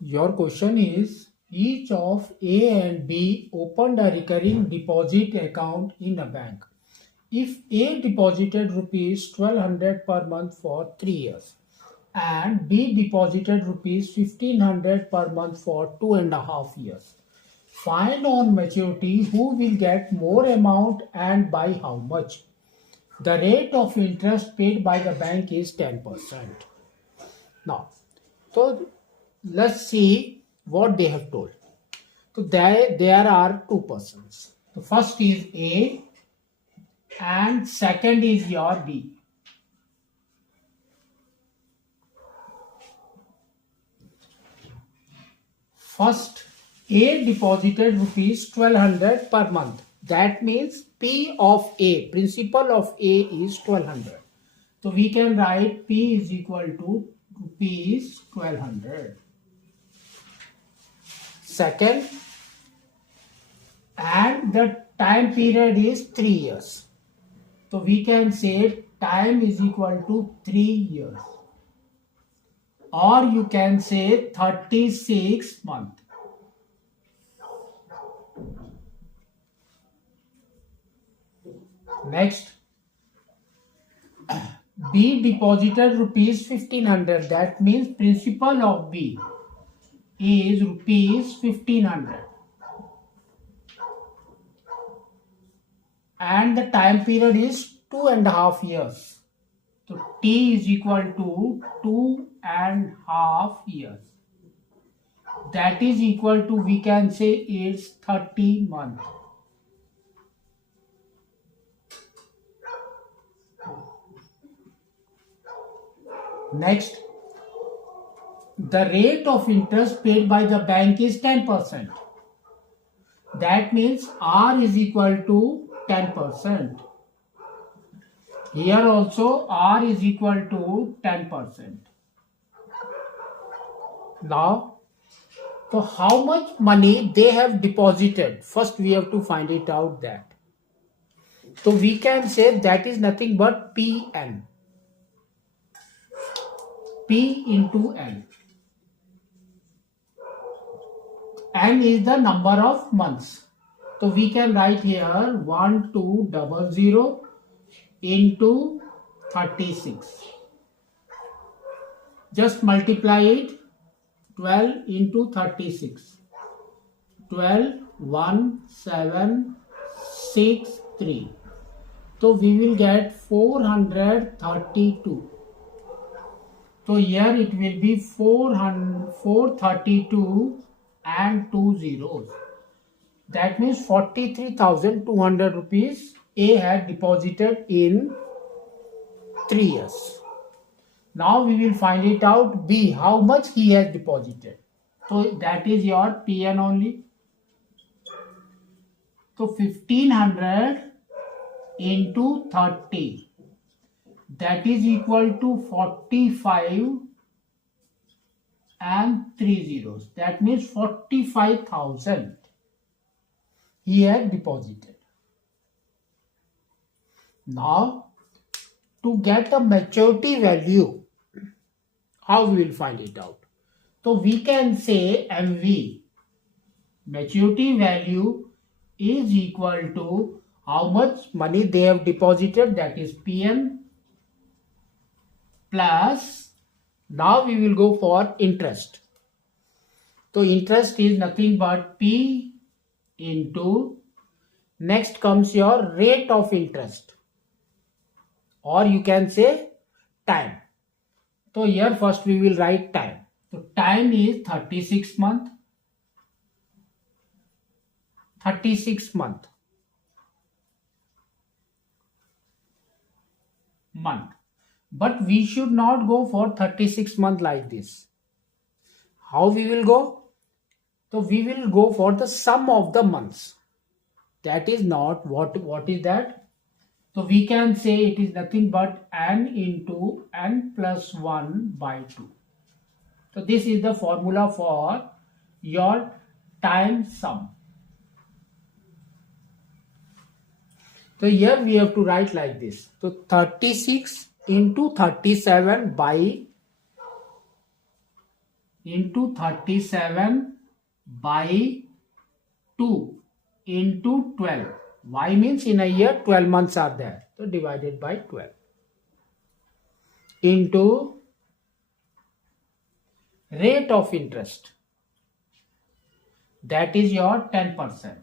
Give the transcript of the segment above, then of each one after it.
Your question is, each of A and B opened a recurring deposit account in a bank. If A deposited rupees 1200 per month for 3 years and B deposited rupees 1500 per month for 2.5 years, find on maturity who will get more amount and by how much. The rate of interest paid by the bank is 10%. Now, so let's see what they have told. So there are two persons. The first is A and second is your B. First, A deposited rupees 1200 per month. That means P of A, principal of A is 1200. So we can write P is equal to rupees 1200. Second, and the time period is 3 years. So we can say time is equal to 3 years. Or you can say 36 months. Next, B deposited rupees 1500. That means principal of B is rupees 1500. And the time period is 2.5 years. So T is equal to 2.5 years. That is equal to, we can say it's 30 months. Next, the rate of interest paid by the bank is 10%. That means R is equal to 10%. Here also R is equal to 10%. Now, so how much money they have deposited? First we have to find it out that. So we can say that is nothing but PN. P into N. N is the number of months. So we can write here 1200 into 36. Just multiply it. 12 into 36. 12,1,763. So we will get 432. So here it will be 432 and 2 zeros. That means 43,200 rupees A had deposited in 3 years. Now we will find it out B, how much he has deposited. So that is your PN only. So 1500 into 30. That is equal to 45 and 3 zeros. That means 45,000 he had deposited. Now, to get a maturity value, how we will find it out? So we can say MV, maturity value, is equal to how much money they have deposited, that is PN, plus, now we will go for interest. So interest is nothing but P into, next comes your rate of interest, or you can say time. So here first we will write time. So time is 36 month. 36 month. But we should not go for 36 month like this. How we will go? So we will go for the sum of the months. That is not what is that? So we can say it is nothing but n into n plus 1 by 2. So this is the formula for your time sum. So here we have to write like this. So 36 into 37 by into 37 by 2 into 12. Why means in a year 12 months are there. So divided by 12 into rate of interest. That is your 10%.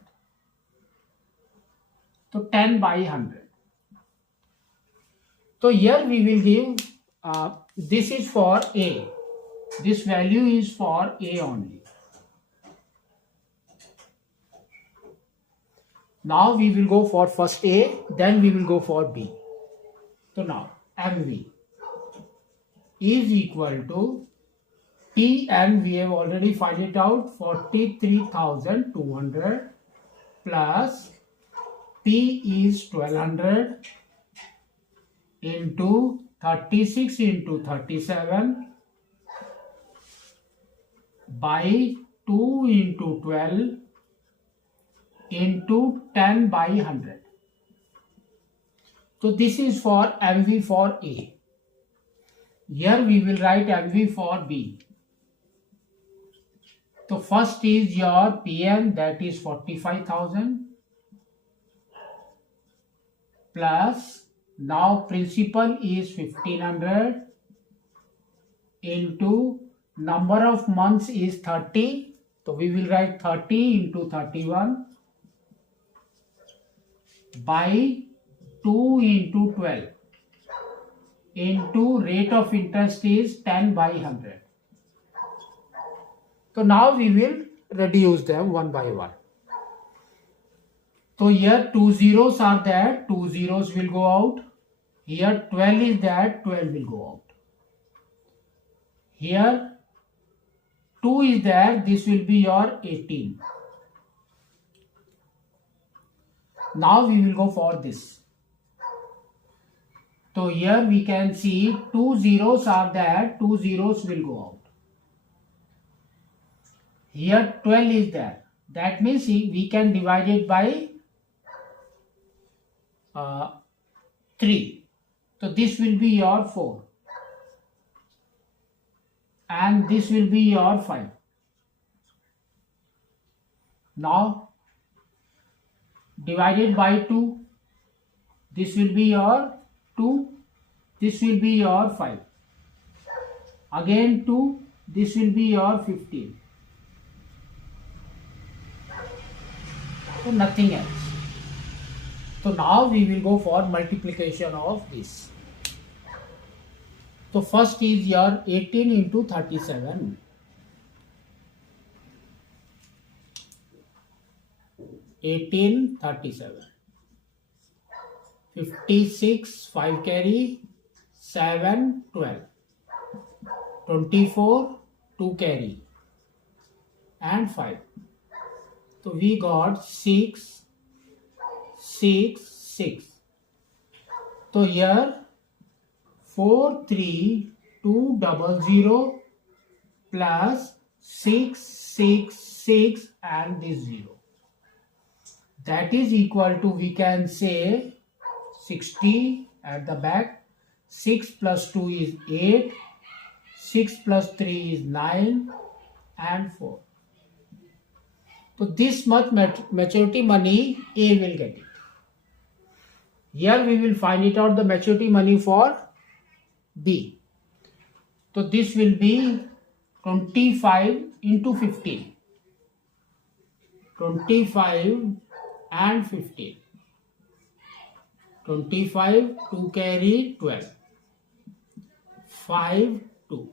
So 10 by 100. So here we will give, this is for A. This value is for A only. Now we will go for first A, then we will go for B. So now MV is equal to P, and we have already found it out, 43,200 plus P is 1200 into 36 into 37 by 2 into 12 into 10 by 100. So this is for MV for A. Here we will write MV for B. So first is your PM, that is 45,000 plus, now principal is 1500 into number of months is 30. So we will write 30 into 31 by 2 into 12 into rate of interest is 10 by 100. So now we will reduce them one by one. So here 2 zeros are there, 2 zeros will go out. Here 12 is there, 12 will go out. Here 2 is there, this will be your 18. Now we will go for this. So here we can see 2 zeros are there, 2 zeros will go out. Here 12 is there. That means we can divide it by 3. So this will be your 4. And this will be your 5. Now divided by 2. This will be your 2. This will be your 5. Again 2. This will be your 15. So nothing else. So now we will go for multiplication of this. So first is your 18 into 37. 18, 37. 56, 5 carry, 7, 12. 24, 2 carry, and 5. So we got 6, 6, 6. So here 43200 plus 666 and this 0. That is equal to, we can say, 60 at the back. 6 plus 2 is 8. 6 plus 3 is 9 and 4. So this much maturity money A will get it. Here we will find it out the maturity money for B. So this will be 25 into 15. 25 and 15. 25, 2 carry, 12. 5, 2.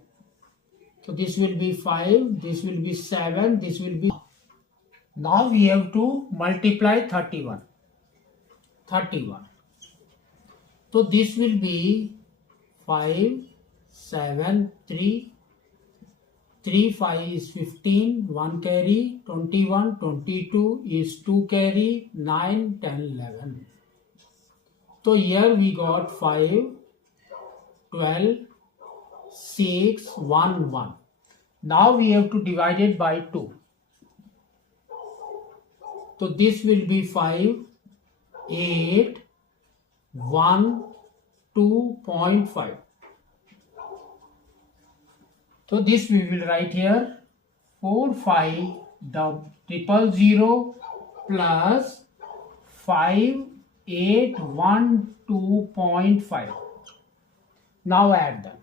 So this will be 5, this will be 7, this will be... Now we have to multiply 31. 31. So this will be 5, 7, 3. 3, 5 is 15, 1 carry, 21, 22 is 2 carry, 9, 10, 11. So here we got 5, 12, 6, 1, 1. Now we have to divide it by 2. So this will be 5, 8, 1, 2.5. So this we will write here 45,000 plus 5812.5. Now add them.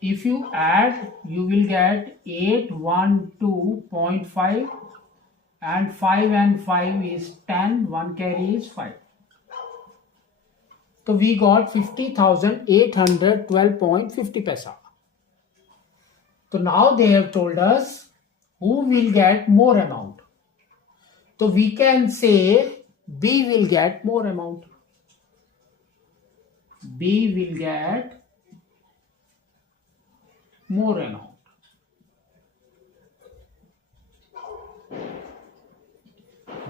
If you add, you will get 812.5, and 5 and 5 is 10, 1 carry is 5. So we got 50,812.50 paisa. So now they have told us who will get more amount. So we can say B will get more amount. B will get more amount.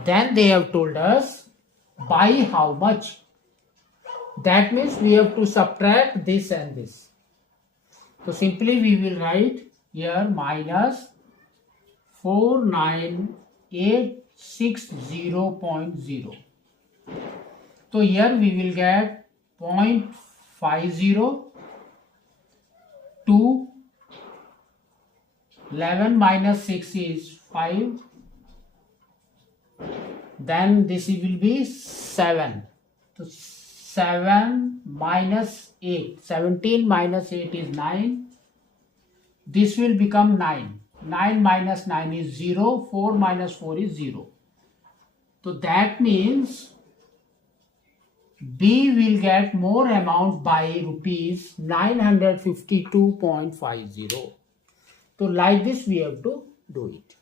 Then they have told us by how much. That means we have to subtract this and this. So simply we will write here minus 49860.0. So here we will get 0.50 to 11 minus 6 is 5. Then this will be 7. So 7 minus 8. 17 minus 8 is 9. This will become 9. 9 minus 9 is 0. 4 minus 4 is 0. So that means B will get more amount by rupees 952.50. So like this we have to do it.